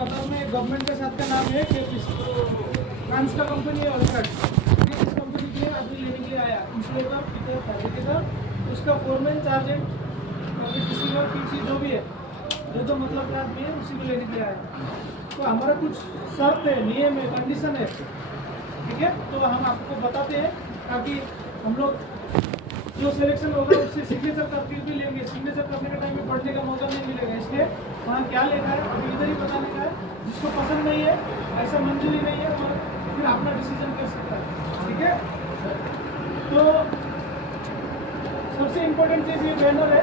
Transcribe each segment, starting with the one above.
Qatar में government के साथ का नाम है कि फ्रांस का कंपनी है ऑलट्रैक। इस कंपनी के आदमी लेने के लिए आया, इंसुलेटर, फिटर, फैब्रिकेटर, उसका फोरमैन, चार्जेंट, किसी का पीछे जो भी है, जो मतलब का आदमी है उसी को लेने के लिए आया। तो हमारा कुछ शर्त है, नियम है, कंडीशन है, ठीक है। तो हम आपको बताते हैं ताकि हम लोग जो सिलेक्शन होगा उससे सिग्नेचर करके भी लेंगे। सिग्नेचर करने के टाइम में पढ़ने का मौका नहीं मिलेगा, इसलिए वहाँ क्या लेना है अभी इधर ही बताने का है। जिसको पसंद नहीं है, ऐसा मंजूरी नहीं है, तो फिर अपना डिसीजन कर सकता है, ठीक है। तो सबसे इम्पोर्टेंट चीज़ ये बैनर है,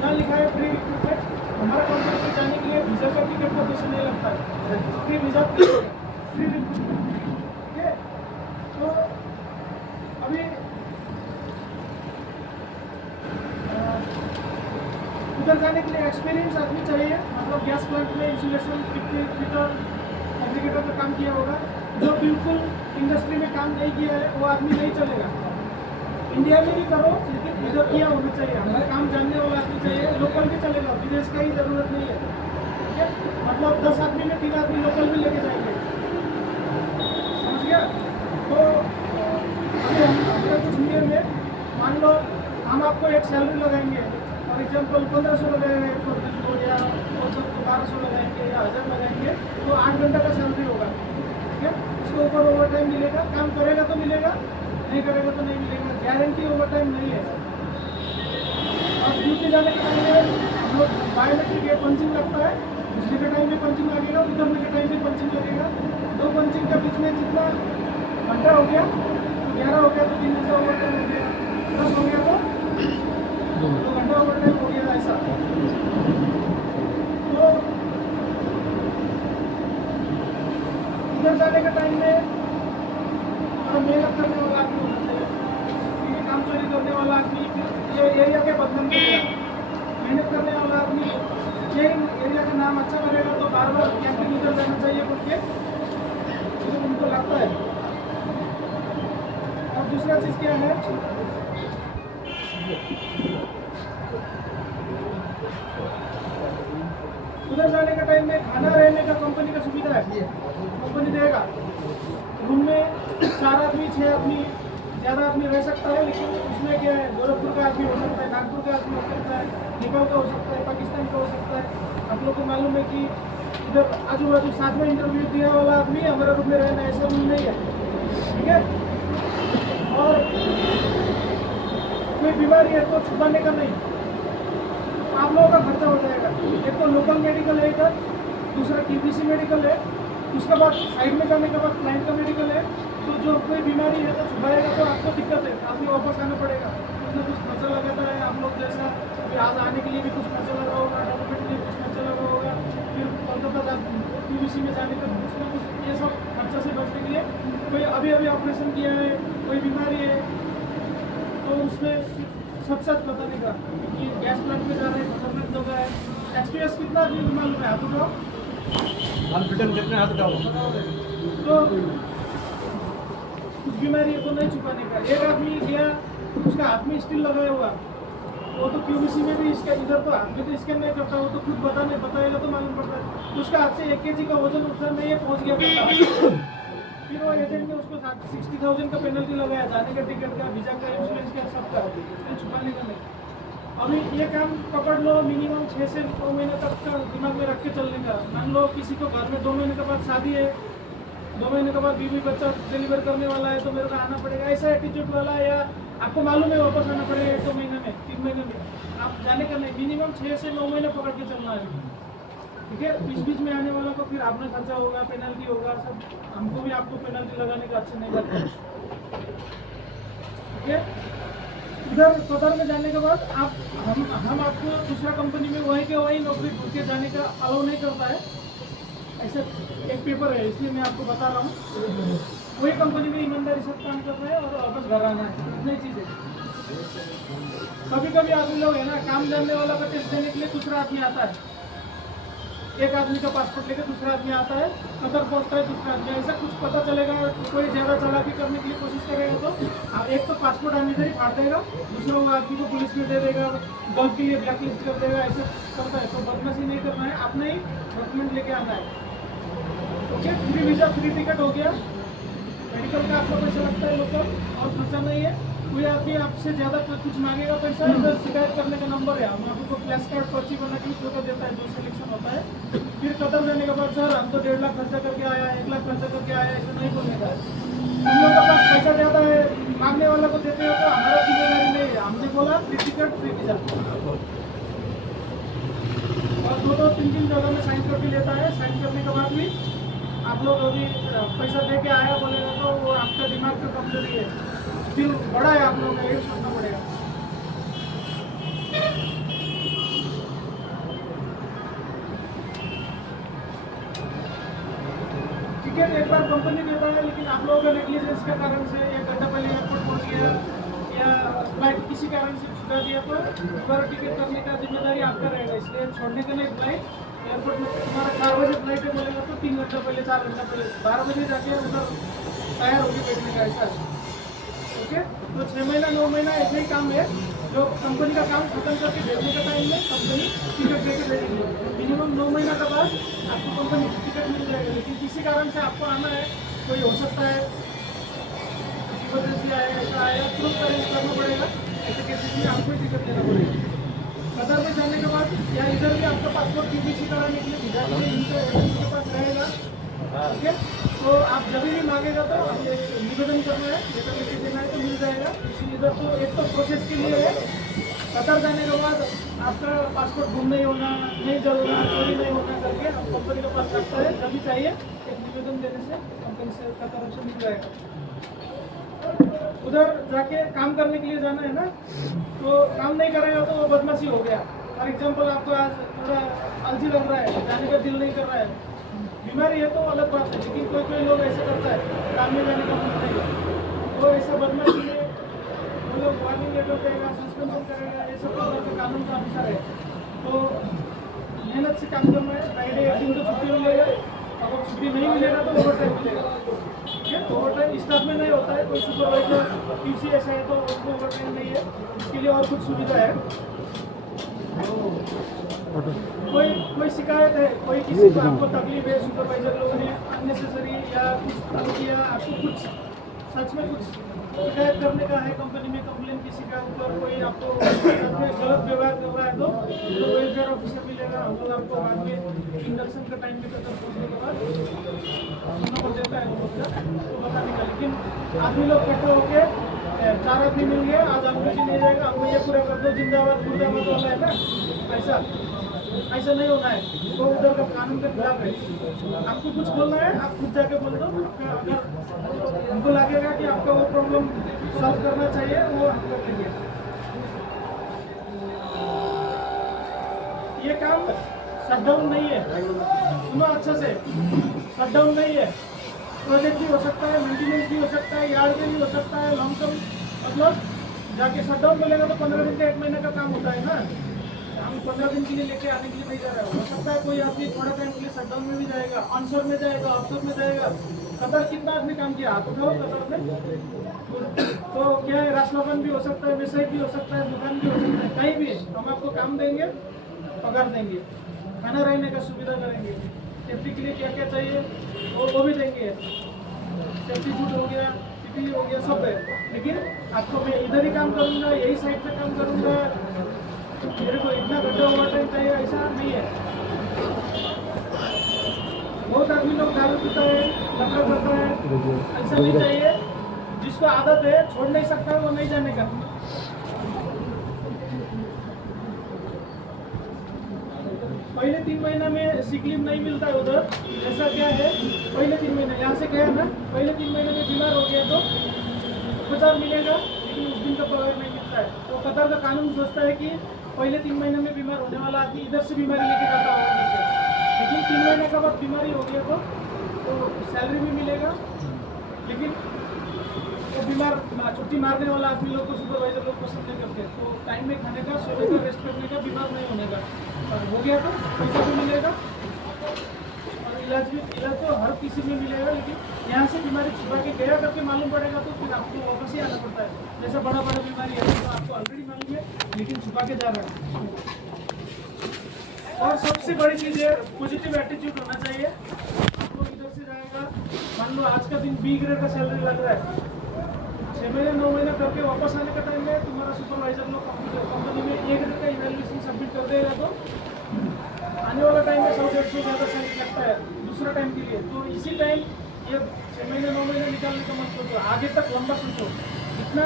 जहाँ लिखा है फ्री रिक्रूटमेंट। हमारा कंपनी में जाने के लिए वीज़ा का टिकट का पैसा नहीं लगता है, फ्री वीज़ा फ्री रिक्रूटमेंट, ठीक है। तो अभी उधर जाने के लिए एक्सपीरियंस आदमी चाहिए, मतलब गैस प्लांट में इंसुलेशन, फिटर, फैब्रिकेटर का काम किया होगा। जो बिल्कुल इंडस्ट्री में काम नहीं किया है वो आदमी नहीं चलेगा। इंडिया में भी करो लेकिन इधर किया होना चाहिए। हमारे काम जानने वाला आदमी चाहिए, लोकल भी चलेगा, विदेश का ही ज़रूरत नहीं है, ठीक है। मतलब 10 आदमी में 3 आदमी लोकल भी लेके जाएंगे, समझ गया। तो अभी हमारा कुछ नियम है। मान लो हम आपको एक सैलरी लगाएंगे, फॉर एग्जाम्पल 1500 लगाएंगे, या 1200 लगाएंगे या 1000 लगाएंगे, तो 8 घंटा का सैलरी होगा, ठीक है। उसके ऊपर ओवर टाइम मिलेगा, काम करेगा तो मिलेगा, नहीं करेगा तो नहीं मिलेगा, गारंटी ओवर टाइम नहीं है। और ड्यूटी जाने के टाइम में हम लोग बायोमेट्रिक है, पंचिंग लगता है, दूसरे के टाइम में पंचिंग लगेगा, उतरने के टाइम में पंचिंग लगेगा। 2 पंचिंग के बीच में जितना घंटा हो गया, 11 हो गया तो 3 घंटा ओवर टाइम हो गया, 10 हो गया तो 2 घंटा ओवर टाइम हो गया, ऐसा। तो उधर जाने के टाइम में मेहनत करने वाला आदमी होना चाहिए, क्योंकि काम चोरी करने वाला आदमी ये एरिया के बदनाम करेगा। मेहनत करने वाला आदमी ये एरिया का नाम अच्छा करेगा, तो बार बार कैंटीन उधर जाना चाहिए बोल के तो उनको लगता है। और दूसरा चीज़ क्या है, उधर जाने के टाइम में खाना रहने का कंपनी का सुविधा है, कंपनी देगा। रूम में 4 आदमी 6 आदमी ज़्यादा आदमी रह सकता है, लेकिन उसमें क्या है, गोरखपुर का आदमी हो सकता है, नागपुर का आदमी हो सकता है, नेपाल का हो सकता है, पाकिस्तान का हो सकता है। आप लोग को मालूम है कि इधर आजू बाजू साथ में इंटरव्यू दिया वाला आदमी हमारे रूम में रहना ऐसा रूम नहीं है, ठीक है। और कोई बीमारी है तो छुपाने का नहीं, आप लोगों का खर्चा हो जाएगा। एक तो लोकल मेडिकल है इधर, दूसरा KBC मेडिकल है, उसके बाद साइड में जाने के बाद क्लाइंट का मेडिकल है। तो जो कोई बीमारी है तो छुपाएगा तो आपको दिक्कत है, आपको वापस आना पड़ेगा, कुछ ना कुछ खर्चा लगाता है। आप लोग जैसा फिर आज आने के लिए भी कुछ खर्चा लगा होगा, डॉक्यूमेंट के लिए कुछ खर्चा लगा होगा, फिर कोलकाता KBC में जाने का कुछ ना कुछ, ये सब खर्चा से बचने के लिए कोई अभी ऑपरेशन किया है, कोई बीमारी है, तो उसमें सच बताने का कि गैस प्लांट में जा रहे हैं, खतरनाक जगह है। एक्सपीरियंस कितना भी मालूम है आपको, तो कुछ बीमारी है तो नहीं छुपाने का। एक आदमी गया, उसका हाथ में स्टील लगाया हुआ, वो तो KBC में भी इसका इधर तो हाथ में तो स्कैन नहीं करता, वो तो खुद बताएगा तो मालूम पड़ता है। उसका हाथ से 1 kg का वजन उठा नहीं है, पहुँच गया। फिर वो एजेंट ने उसको 60,000 का पेनल्टी लगाया, जाने का, टिकट का, वीजा का, इंश्योरेंस का, सबका, छुपाने का नहीं। अभी ये काम पकड़ लो, मिनिमम 6 से 9 महीने तक का दिमाग में रख के चलने का। मान लो किसी को घर में 2 महीने के बाद शादी है, 2 महीने के बाद बीवी बच्चा डिलीवर करने वाला है, तो मेरे को आना पड़ेगा, ऐसा एटीट्यूड वाला है। या आपको मालूम है वापस आना पड़ेगा 1-2 महीने में, 3 महीने में, आप जाने का नहीं, मिनिमम 6 से 9 महीने पकड़ के चलना है, ठीक है। बीच में आने वाला को फिर आपने खर्चा होगा, पेनल्टी होगा, सब। हमको भी आपको पेनल्टी लगाने का अच्छा नहीं लगता, ठीक है। इधर कतर में जाने के बाद हम आपको दूसरा कंपनी में वही के वही नौकरी ढूंढ के जाने का अलाउ नहीं करता है। ऐसा एक पेपर है, इसलिए मैं आपको बता रहा हूँ। वही कंपनी में ईमानदारी से काम करना है और वापस घर आना है, इतनी चीज़ है। कभी आदमी लोग है ना, काम जानने वाला का टेस्ट देने के लिए दूसरा आदमी आता है, एक आदमी का पासपोर्ट लेकर दूसरा आदमी आता है, कतर पहुँचता है दूसरा आदमी, ऐसा कुछ पता चलेगा। कोई ज़्यादा चालाकी करने के लिए कोशिश करेगा तो एक तो पासपोर्ट आदमी इधर ही फाड़ देगा, दूसरा वो आदमी को पुलिस में दे देगा, गलत के लिए ब्लैक लिस्ट कर देगा, ऐसा करता है। तो बदमाशी नहीं करना है, अपने ही डॉक्यूमेंट लेके आना है, okay, free visa free ticket हो गया। मेडिकल का आपका पैसा लगता है लोकल और खर्चा नहीं है। कोई आदमी आपसे ज़्यादा कुछ मांगेगा पैसा, इधर शिकायत करने का नंबर है, हम आपको फ्लैश कार्ड पर्ची बना के फोटो देता है जो सिलेक्शन होता है। फिर कतर देने के बाद सर हम तो 1.5 लाख खर्चा करके आया, 1 लाख खर्चा करके आया, ऐसा नहीं बोलने का है। तुम लोग के पास पैसा ज़्यादा है, मांगने वाला को देते हो तो हमारा जिम्मेदारी नहीं है। हमने बोला फ्री टिकट फ्री वीज़ा, और 2-3 जगह में साइन कर भी लेता है। साइन करने के बाद भी आप लोग अभी पैसा दे के आया बोलेगा तो वो आपका दिमाग का कमजोरी है, दिल बड़ा है, आप लोगों को ये सोचना पड़ेगा। ठीक है, एक बार कंपनी देता है, लेकिन आप लोगों का नेग्लिजेंस के कारण से 1 घंटा पहले एयरपोर्ट पहुंच गया या फ्लाइट किसी कारण से छुटा दिया तो दोबारा टिकट करने का जिम्मेदारी आपका रहेगा। इसलिए छोड़ने के लिए फ्लाइट एयरपोर्ट में तुम्हारा 4 बजे फ्लाइट है बोलेगा तो 3 घंटा पहले, 4 घंटा पहले, 12 बजे जाके उधर तैयार होगी बैठने का, ऐसा है। ओके, तो 6 महीना 9 महीना ऐसे ही काम है। जो कंपनी का काम खत्म करके भेजने के टाइम में कंपनी टिकट दे के भेजेंगे। मिनिमम 9 महीना के बाद आपको कंपनी की टिकट मिल जाएगी। लेकिन किसी कारण से आपको आना है, कोई हो सकता है इमरजेंसी आया, ऐसा आया, तुरंत अरेंज करना पड़ेगा। ऐसे केसेस में आपको टिकट देना पड़ेगा। कतर में जाने के बाद या इधर भी आपका पासपोर्ट QBC कराने के लिए वीजा के लिए इनका एजेंसी के पास रहेगा। ठीक है, तो आप जब भी मांगेगा तो आप निवेदन करना है, लेटर लेके देना है तो मिल जाएगा। इधर तो एक तो प्रोसेस के लिए है, कतर जाने के बाद आपका पासपोर्ट गुम नहीं होना, नहीं जलना, चोरी नहीं होना करके आप कंपनी के पास रखता है। जब भी चाहिए एक निवेदन देने से कंपनी से का तरफ से मिल जाएगा। उधर जाके काम करने के लिए जाना है ना, तो काम नहीं करेगा तो वो बदमाशी हो गया। फॉर एग्जाम्पल आपको आज थोड़ा आलसी लग रहा है, जाने का दिल नहीं कर रहा है, बीमारी है तो अलग बात है। लेकिन कोई लोग ऐसे करता है, काम में जाने का मन नहीं है, तो ऐसा बदमाशी में वो लोग वार्निंग लेटर देगा, सस्पेंशन करेगा, ये सब का कानून का अनुसार है। तो मेहनत से काम करना है। फ्राइडे एक दिन तो छुट्टी मिलेगा, अगर छुट्टी नहीं मिलेगा तो ओवर टाइम मिलेगा। ठीक है, ओवर टाइम स्टाफ में नहीं होता है, कोई सुपरवाइजर QC ऐसा है तो उसको ओवर टाइम नहीं है। इसके लिए और कुछ सुविधा है। कोई शिकायत है, कोई किसी को आपको तकलीफ है, सुपरवाइजर लोगों ने अननेसेसरी या कुछ तंग किया, आपको कुछ सच में कुछ शिकायत करने का है कंपनी में, कंप्लेन किसी का ऊपर कोई आपको सच में गलत व्यवहार कर रहा है तो वेलफेयर ऑफिसर मिलेगा। हम लोग आपको बाद में इंडक्शन का टाइम में कतर पहुँचने के बाद नंबर देता है वो लोग का बताने का। लेकिन आदमी लोग इकट्ठे होके 4 आदमी मिल गए, आज आपको नहीं जाएगा, हमको ये पूरा कर दो, जिंदाबाद मुर्दाबाद वाला है ना, ऐसा नहीं होना है। तो उधर का कानून के खिलाफ है। आपको कुछ बोलना है आप खुद जाके बोल दो। अगर हमको लगेगा कि आपका वो प्रॉब्लम सॉल्व करना चाहिए वो हम कर लेंगे। ये काम शटडाउन नहीं है, सुनो अच्छा से, शटडाउन नहीं है। प्रोजेक्ट भी हो सकता है, मेंटेनेंस भी हो सकता है, यार्ड में भी हो सकता है, लॉन्ग टर्म, मतलब जाके शटडाउन बोलेगा तो 15 दिन का 1 महीने का काम होता है ना। हम 15 दिन के लिए लेके आने के लिए नहीं जा रहा है। हो सकता है कोई आदमी थोड़ा टाइम के लिए शटडाउन में भी जाएगा, ऑनशोर में जाएगा, ऑफशोर में जाएगा। कतर कितना आदमी काम किया, आप उठाओ कतर में। तो क्या है, राजभवन भी हो सकता है, वेबसाइट भी हो सकता है, दुकान भी हो सकता है, कहीं भी हम आपको काम देंगे, पगार देंगे, खाना रहने का सुविधा करेंगे। सेफ्टी के लिए क्या क्या चाहिए वो भी देंगे। सेफ्टी सूट हो गया, PPE हो गया, सब है। लेकिन आपको मैं इधर ही काम करूँगा, यही साइड पे काम करूँगा, मेरे को इतना घंटा ओवर टाइम चाहिए, ऐसा नहीं है। बहुत आदमी लोग दारू पीता है, लफड़ा करता है, ऐसा नहीं चाहिए। जिसको आदत है, छोड़ नहीं सकता, वो नहीं जाने का। पहले 3 महीना में सिक लीव नहीं मिलता है उधर। ऐसा क्या है, पहले 3 महीने यहाँ से गया ना, पहले 3 महीने में बीमार हो गया तो उपचार मिलेगा, लेकिन उस दिन का पगार नहीं मिलता है। तो कतर का कानून सोचता है कि पहले 3 महीने में बीमार होने वाला आदमी इधर से बीमारी लेके जाता होगा, लेकिन 3 महीने के बाद बीमारी हो गया तो सैलरी भी मिलेगा। लेकिन वो बीमार छुट्टी मारने वाला आदमी लोग को, सुपरवाइजर लोग पसंद नहीं करते। तो टाइम में खाने का, सोने का, रेस्ट करने का, बीमार नहीं होने का हो गया तो पैसा भी मिलेगा और इलाज तो हर किसी में मिलेगा। लेकिन यहाँ से बीमारी छुपा के गया करके मालूम पड़ेगा तो फिर आपको वापस ही आना पड़ता है। जैसा बड़ा बीमारी है तो आपको ऑलरेडी मालूम है, लेकिन छुपा के जा रहा है। और सबसे बड़ी चीज़ है पॉजिटिव एटीट्यूड होना चाहिए। आपको इधर से आज का दिन बी ग्रेड का सैलरी लग रहा है, 6 महीने 9 महीने करके वापस आने का टाइम में तुम्हारा सुपरवाइजर लोग कंपनी में ए ग्रेड का इवैल्यूएशन सबमिट कर देगा, तो आने वाला टाइम में 100-150 ज़्यादा सैलरी लगता है दूसरा टाइम के लिए। तो इसी टाइम ये 6 महीने 9 महीने निकालने का मत सोचो, आगे तक लंबा सोचो, इतना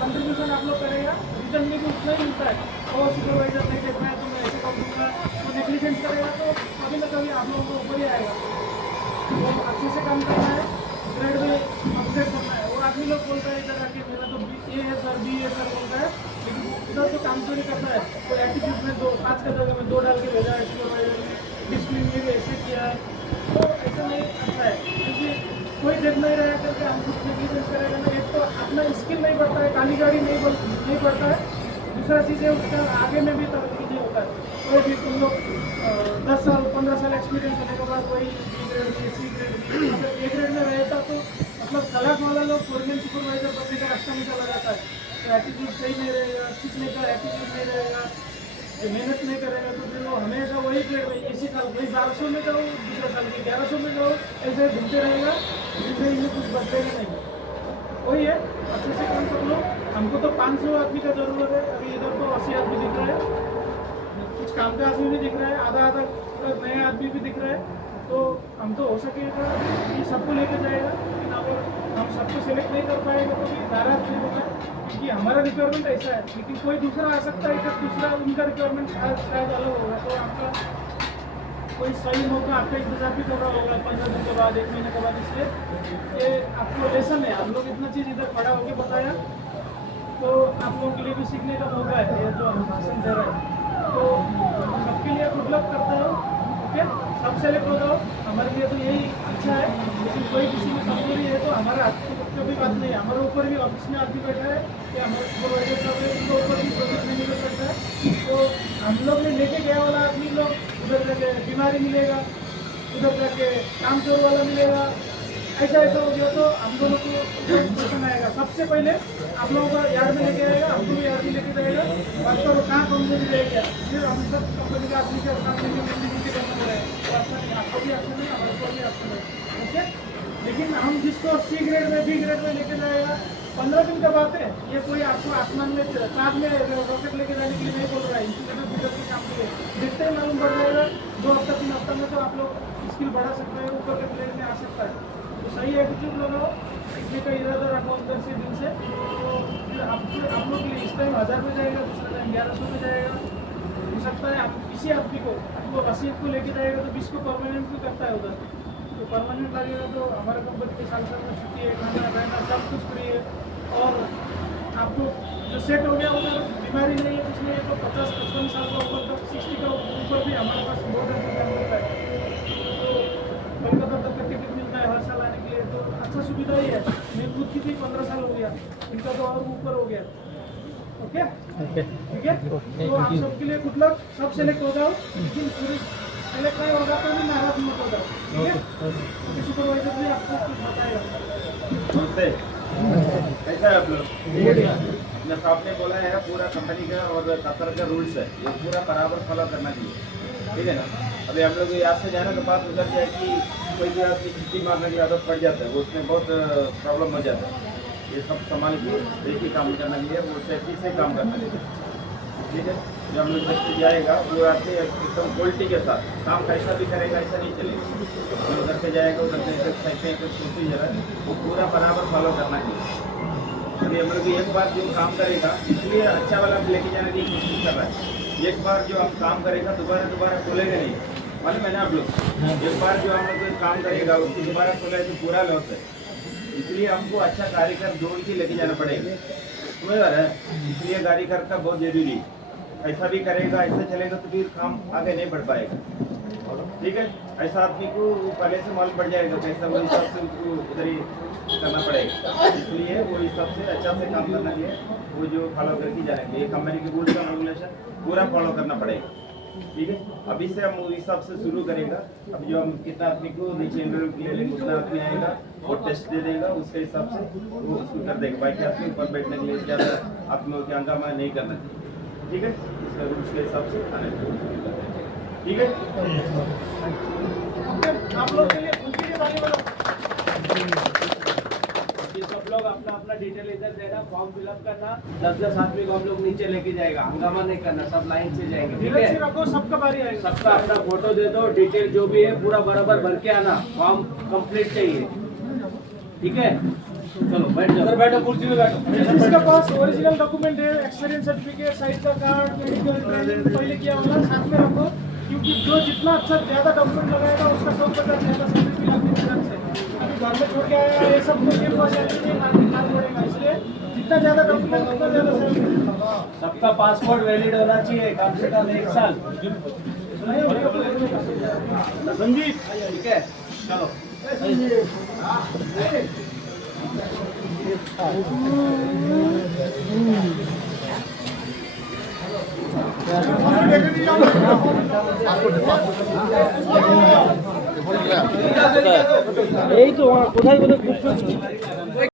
कंट्रीब्यूशन आप लोग करेगा रिटर्न में भी उतना ही मिलता है। और सुपरवाइजर नहीं देखना है तो मैं ऐसे कर दूँगा, तो नेग्लिजेंस करेगा तो कभी ना कभी आप लोगों को ऊपर ही आएगा। तो अच्छे से काम करना है, ग्रेड में अपडेट करना है। और आदमी लोग बोलता है इधर आके मेरा तो ए है सर, बी है सर बोलता है, लेकिन उधर तो काम चोरी करता है। तो एटीट्यूड में 2 5 का जगह में 2 डाल के भेजा है सुपरवाइजर ने, डिसिप्लिन में भी ऐसे किया है, तो ऐसा नहीं अच्छा है। क्योंकि कोई देख नहीं रहा करके हम कुछ नेग्लिजेंस करेगा ना, एक तो अपना स्किल नहीं बढ़ता है, काली गाड़ी नहीं बढ़ता है, दूसरा चीज़ है उसका आगे में भी तरक्की नहीं होता है। कोई भी तुम लोग 10 साल 15 साल एक्सपीरियंस होने के बाद वही बी ग्रेड में सी ग्रेड में अगर ए ग्रेड में रहता तो मतलब कलाक वाला लोग फोरमैन सुपरवाइजर बनने का रास्ता में चला जाता है। तो एटीट्यूड सही नहीं रहेगा, सीखने का एटीट्यूड नहीं रहेगा, मेहनत नहीं करेगा तो फिर वो हमेशा वही ग्रेड में इसी साल वही 1200 में जाओ, दूसरे साल के 1100 में जाओ, ऐसे घूमते रहेगा, जिंदगी में कुछ बदलेगा नहीं। वही है, अच्छे से काम कर लो। हमको तो 500 आदमी का ज़रूरत है, अभी इधर तो 80 आदमी दिख रहा है, कुछ काम का आदमी भी दिख रहा है, आधा नए आदमी भी दिख रहा है। तो हम तो हो सकेगा कि सबको लेकर जाएगा, लेकिन अगर हम सबको सिलेक्ट नहीं कर पाएंगे तो भी नाराज नहीं होगा, क्योंकि हमारा रिक्वायरमेंट ऐसा है। लेकिन कोई दूसरा आ सकता है कि दूसरा उनका रिक्वायरमेंट शायद अलग होगा, तो आपका कोई सही मौका आपका इंतजार भी कर रहा होगा 15 दिन के बाद, 1 महीने के बाद। इसलिए ये आपको लेसन है, हम लोग इतना चीज़ इधर खड़ा होकर बताया तो आप लोगों के लिए भी सीखने का मौका है, ये जो हम भाषण दे रहे हैं। तो सबके लिए गुड लक करता हूँ, ओके, सब सेलेक्ट हो जाओ, हमारे लिए तो यही अच्छा है। लेकिन कोई किसी में कमजोरी है तो हमारा कोई बात नहीं है, हमारे ऊपर भी ऑफिस में आदमी बैठा है या हमारे सुपरवाइजर सब है, उनके ऊपर भी प्रोजेक्ट मैनेजर बैठा है। तो हम लोग ने लेके गया वाला आदमी लोग उधर जाके बीमारी मिलेगा, उधर जाके काम चोर वाला मिलेगा, ऐसा हो गया तो हम दोनों को क्वेश्चन आएगा। सबसे पहले आप लोगों को याद में लेके आएगा, हमको भी याद में लेके जाएगा, वास्तव में कहाँ कमजोरी रहेगा, फिर हम सब कंपनी का आदमी के सामने मिलके करना पड़ेगा। आपको भी अच्छा नहीं, हमारे को भी अच्छा नहीं, ओके। लेकिन हम जिसको सी ग्रेड में बी ग्रेड में लेके जाएगा 15 दिन का बात है, ये कोई आपको आसमान में चाँद में रॉकेट लेके जाने के लिए नहीं बोल रहा है, इंस्टीट्यूट बिल्डर के काम के लिए देखते ही मालूम पड़ जाएगा। 2 हफ्ता 3 हफ्ता में तो आप लोग स्किल बढ़ा सकते हैं, ऊपर के प्लेन में आ सकता है। तो सही एटीट्यूड लगाओ, सीखने का इरादा रखो अंदर से दिन से, तो फिर आप लोग के लिए इस टाइम 1000 में जाएगा, दूसरा टाइम 1100 में जाएगा। हो सकता है आप किसी आदमी को आपको वसीयत को लेके जाएगा तो 20 को परमानेंट भी करता है उधर, तो परमानेंट लगेगा तो हमारे कंपनी के साल में छुट्टी है, खाना रहना सब कुछ फ्री है। और आपको जो सेट हो गया उधर बीमारी नहीं है, कुछ नहीं है, तो 50-55 साल का ऊपर तक 60 का ऊपर भी हमारे पास बहुत काम होता है। तो कोलकाता तक का टिकट मिलता है हर साल आने के लिए, तो अच्छा सुविधा ही है। मैं खुद की थी 15 साल हो गया, इनका तो और ऊपर हो गया, ओके ठीक है। तो आप सबके लिए गुड लक, सब सेलेक्ट हो जाओ, लेकिन पूरी सेलेक्ट नहीं होगा तो भी नाराज मत हो जाओ, ठीक है। क्योंकि सुपरवाइजर भी आपको कुछ बताएगा। नमस्ते, कैसा है आप लोग? अपने साहब ने बोला है पूरा कंपनी का और कतर का रूल्स है, ये पूरा बराबर फॉलो करना चाहिए, ठीक है ना। अभी हम लोग यहाँ से जाने के बाद उधर जाए कि कोई भी आदमी छुट्टी मारने की आदत पड़ जाता है, वो उसमें बहुत प्रॉब्लम हो जाता है। ये सब संभाल के एक ही काम करना चाहिए, वो सेफ्टी से काम करना चाहिए, ठीक है। जब हम लोग बच्चे जाएगा वो आते एकदम क्वालिटी के साथ काम कैसा भी करेगा, ऐसा नहीं चलेगा। जो उधर से जाएगा उधर से प्रोसीजर है वो पूरा बराबर फॉलो करना चाहिए। अभी हम लोग एक बार जो काम करेगा, इसलिए अच्छा वाला लेके जाने की कोशिश कर रहा है। एक बार जो हम काम करेगा दोबारा खोलेगा नहीं, मालूम है ना आप लोग। एक बार जो हम लोग काम करेगा उसको दोबारा खोले तो पूरा लॉस है, इसलिए हमको अच्छा कार्यकर जोड़ के लेके जाना पड़ेगा, समझ रहा है। इसलिए कार्यकर का बहुत जरूरी है, ऐसा भी करेगा ऐसा चलेगा तो फिर काम आगे नहीं बढ़ पाएगा, ठीक है। ऐसा आदमी को पहले से मालूम पड़ जाएगा कैसा, वो हिसाब से उसको उधर ही करना पड़ेगा। इसलिए वो हिसाब से अच्छा से काम करना चाहिए, वो जो फॉलो करके जाएंगे, ये कंपनी के रूल्स एंड रेगुलेशन पूरा फॉलो करना पड़ेगा, ठीक है। अभी से हम उस हिसाब से शुरू करेगा। अब जो हम कितना आदमी को नीचे इंटरव्यू ले लेंगे, उतना आदमी आएगा वो टेस्ट दे देगा, उसके हिसाब से वो उसको कर देगा। बाकी आदमी ऊपर बैठने के लिए ज़्यादा आदमियों के हंगामा नहीं करना चाहिए, ठीक है। इसका रूल्स के हिसाब से आने ठीक है। आप लोग के लिए उनके लिए ये सब लोग अपना अपना डिटेल इधर देना, फॉर्म फिलअप करना, 10-10 आदमी को हम लोग नीचे लेके जाएगा, हंगामा नहीं करना, सब लाइन से जाएंगे, ठीक धीरज से है? रखो, सबका बारी आएगा। सबका अपना फोटो दे दो, डिटेल जो भी है पूरा बराबर भर के आना, फॉर्म कंप्लीट चाहिए, ठीक है? चलो बैठ जाओ, बैठो, कुर्सी में बैठो। जिसके पास ओरिजिनल डॉक्यूमेंट है, एक्सपीरियंस सर्टिफिकेट, साइट का कार्ड, मेडिकल ट्रेनिंग पहले किया होगा, साथ में रखो, क्योंकि जो जितना अच्छा ज़्यादा डॉक्यूमेंट लगाएगा उसका 100% ज़्यादा सैलरी भी लगती है घर से। अभी घर में छोड़ के आया है, ये सब को ये सैलरी निकालना पड़ेगा, इसलिए जितना ज़्यादा डॉक्यूमेंट उतना ज़्यादा सैलरी। सबका पासपोर्ट वैलिड होना चाहिए, कम से कम 1 साल, संजीत, ठीक है? चलो। এই তো কোথায় কোথায়